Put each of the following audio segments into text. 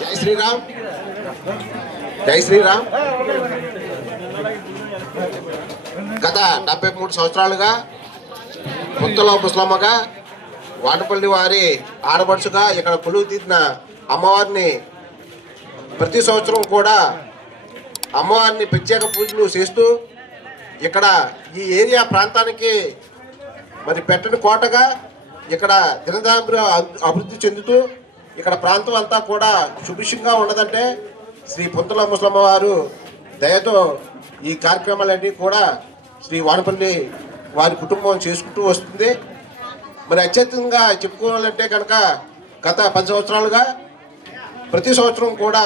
జై శ్రీరామ్, జై శ్రీరామ్. గత 73 సంవత్సరాలుగా ముత్తల ముసలమ్మగా వాడపల్లి వారి ఆడపడుచుగా ఇక్కడ కొలువు తీరిన అమ్మవారిని ప్రతి సంవత్సరం కూడా అమ్మవారిని ప్రత్యేక పూజలు చేస్తూ ఇక్కడ ఈ ఏరియా ప్రాంతానికి మరి పెట్టని కోటగా ఇక్కడ దినదాంబరి అభివృద్ధి చెందుతూ ఇక్కడ ప్రాంతం అంతా కూడా సుభిక్షంగా ఉన్నదంటే శ్రీ పుంతల ముసలమ్మ వారు దయతో ఈ కార్యక్రమాలన్నీ కూడా శ్రీ వానపల్లి వారి కుటుంబం చేసుకుంటూ వస్తుంది. మరి అత్యధికంగా చెప్పుకోవాలంటే కనుక గత 10 సంవత్సరాలుగా ప్రతి సంవత్సరం కూడా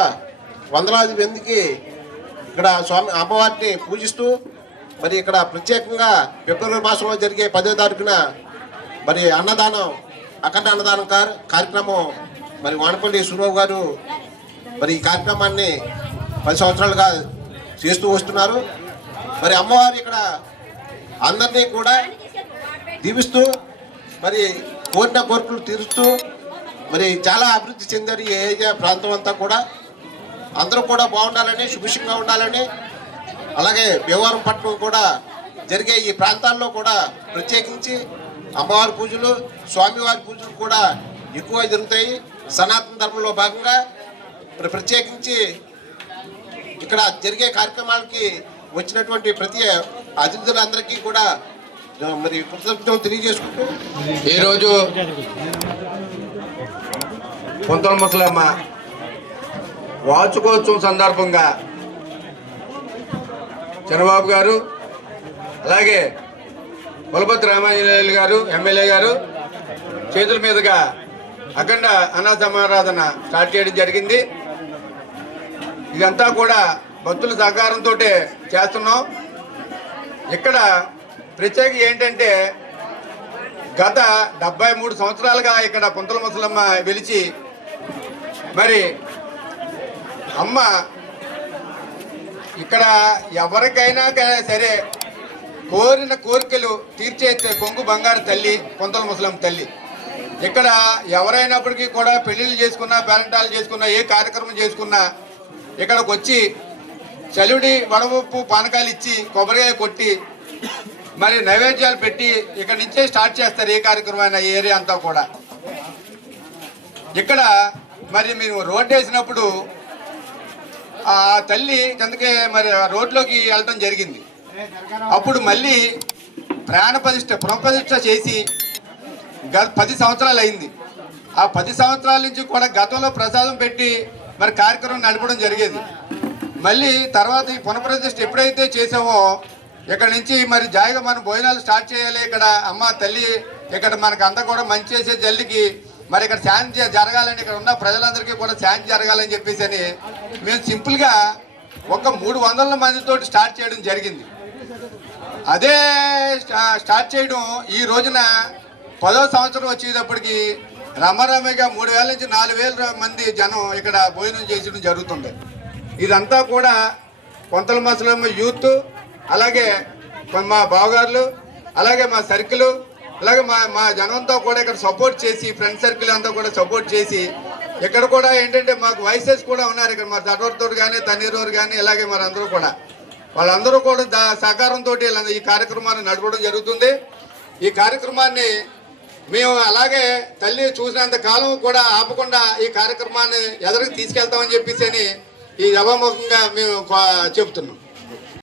వందలాది మందికి ఇక్కడ స్వామి అమ్మవారిని పూజిస్తూ మరి ఇక్కడ ప్రత్యేకంగా ఫిబ్రవరి మాసంలో జరిగే 10వ తారీఖున మరి అన్నదానం, అఖండ అన్నదానం కార్యక్రమం మరి వానపల్లి సూరబాబు గారు మరి ఈ కార్యక్రమాన్ని 10 సంవత్సరాలుగా చేస్తూ వస్తున్నారు. మరి అమ్మవారు ఇక్కడ అందరినీ కూడా దీవిస్తూ మరి కోరిన కోరికలు తీరుస్తూ మరి చాలా అభివృద్ధి చెందారు ఈ ఏరియా ప్రాంతం అంతా కూడా. అందరూ కూడా బాగుండాలని, సుభిక్షంగా ఉండాలని, అలాగే భీమవరం పట్టణం కూడా జరిగే ఈ ప్రాంతాల్లో కూడా ప్రత్యేకించి అమ్మవారి పూజలు, స్వామివారి పూజలు కూడా ఎక్కువ జరుగుతాయి. సనాతన ధర్మంలో భాగంగా ప్రత్యేకించి ఇక్కడ జరిగే కార్యక్రమాలకి వచ్చినటువంటి ప్రతి అతిథులందరికీ కూడా మరి కృతజ్ఞతలు తెలియజేసుకుంటూ ఈరోజు పుంతల ముసలమ్మ వార్షికోత్సవం సందర్భంగా చంద్రబాబు గారు అలాగే పులపతి రామాంజనేయులు గారు ఎమ్మెల్యే గారు చేతుల మీదుగా అఖండ అన్న సమారాధన స్టార్ట్ చేయడం జరిగింది. ఇదంతా కూడా భక్తుల సహకారంతో చేస్తున్నాం. ఇక్కడ ప్రత్యేక ఏంటంటే గత 73 సంవత్సరాలుగా ఇక్కడ పుంతల ముసలమ్మ వెలిచి మరి అమ్మ ఇక్కడ ఎవరికైనా సరే కోరిన కోరికలు తీర్చే కొంగు బంగారు తల్లి పుంతల ముసలమ్మ తల్లి. ఇక్కడ ఎవరైనప్పటికీ కూడా పెళ్ళిళ్ళు చేసుకున్నా, పేరెంటాలు చేసుకున్నా, ఏ కార్యక్రమం చేసుకున్నా ఇక్కడికి వచ్చి చలివిడి వడపప్పు పానకాలు ఇచ్చి కొబ్బరికాయ కొట్టి మరి నైవేద్యాలు పెట్టి ఇక్కడ నుంచే స్టార్ట్ చేస్తారు ఏ కార్యక్రమం అయినా ఏరియా అంతా కూడా. ఇక్కడ మరి మీరు రోడ్డు వేసినప్పుడు ఆ తల్లి కిందకే మరి రోడ్లోకి వెళ్ళటం జరిగింది. అప్పుడు మళ్ళీ పునఃప్రతిష్ఠ చేసి 10 సంవత్సరాలు అయింది. ఆ 10 సంవత్సరాల నుంచి కూడా గతంలో ప్రసాదం పెట్టి మరి కార్యక్రమం నడపడం జరిగేది. మళ్ళీ తర్వాత ఈ పునఃప్రతిష్ఠ ఎప్పుడైతే చేసామో ఇక్కడ నుంచి మరి జాయిగా మనం భోజనాలు స్టార్ట్ చేయాలి. ఇక్కడ అమ్మ తల్లి ఇక్కడ మనకు అంతా కూడా మంచి చేసే జల్లికి మరి ఇక్కడ శాంతి జరగాలని, ఇక్కడ ఉన్న ప్రజలందరికీ కూడా శాంతి జరగాలని చెప్పేసి అని మేము సింపుల్గా ఒక 300 మందితో స్టార్ట్ చేయడం జరిగింది. అదే స్టార్ట్ చేయడం ఈ రోజున 10వ సంవత్సరం వచ్చేటప్పటికి రమరమగా 3000 నుంచి 4000 మంది జనం ఇక్కడ భోజనం చేయడం జరుగుతుంది. ఇదంతా కూడా పుంతల ముసలమ్మ యూత్, అలాగే మా బావగారులు, అలాగే మా సర్కిల్, అలాగే మా జనంతో కూడా ఇక్కడ సపోర్ట్ చేసి, ఫ్రెండ్ సర్కిల్ అంతా కూడా సపోర్ట్ చేసి ఇక్కడ కూడా ఏంటంటే మాకు వైసెస్ కూడా ఉన్నారు. ఇక్కడ మా తటవర్తోడు కానీ, తన్నీరోరు కానీ, ఇలాగే మరి అందరూ కూడా వాళ్ళందరూ కూడా సహకారంతో ఈ కార్యక్రమాన్ని నడపడం జరుగుతుంది. ఈ కార్యక్రమాన్ని మేము అలాగే తల్లి చూసినంత కాలం కూడా ఆపకుండా ఈ కార్యక్రమాన్ని ఎదురుకు తీసుకెళ్తామని చెప్పేసి అని ఈ సభాముఖంగా మేము చెబుతున్నాం.